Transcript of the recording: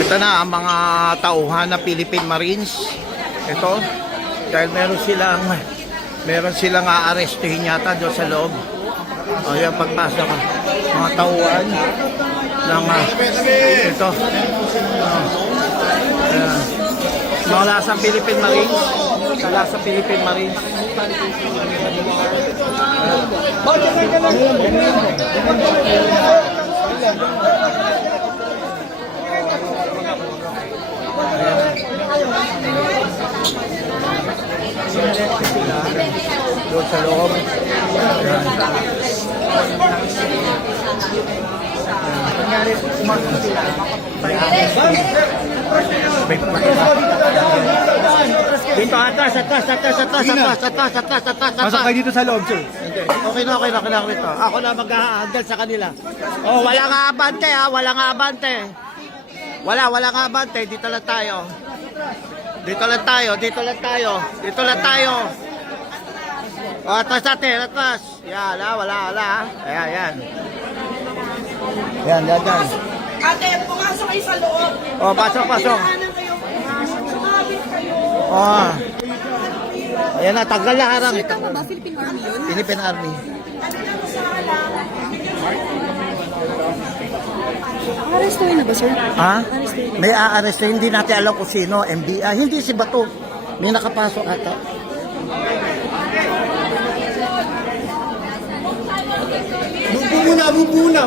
Ito na ang mga tauhan ng Philippine Marines. Ito, dahil meron silang aarestuhin yata doon sa loob. O yan, pagpasok mga tauhan ng ito. Mula sa Philippine Marines. Sala sa Philippine Marines. Doon sa loob. Dito, atas. Pasok kayo dito sa loob, sir. Okay na. Ako na mag-ahandle sa kanila. Oh, wala nga abante ha, wala nga abante. Wala nga abante, dito lang tayo. Dito lang tayo. O, atas natin. Yan, wala. Ayan. Yan. Ate, pumasok kayo sa loob. O, pasok. Kailangan kayo. Sumabit kayo. O. Ayan na, tagal na harang. Sir, tama ba? Philippine Army yun? Philippine Army. Ano lang sala? Arrestuhin na ba, sir? Ha? May aaresto, hindi natin alam kung sino, MBI. Hindi si Bato. May nakapasok ata. Move muna.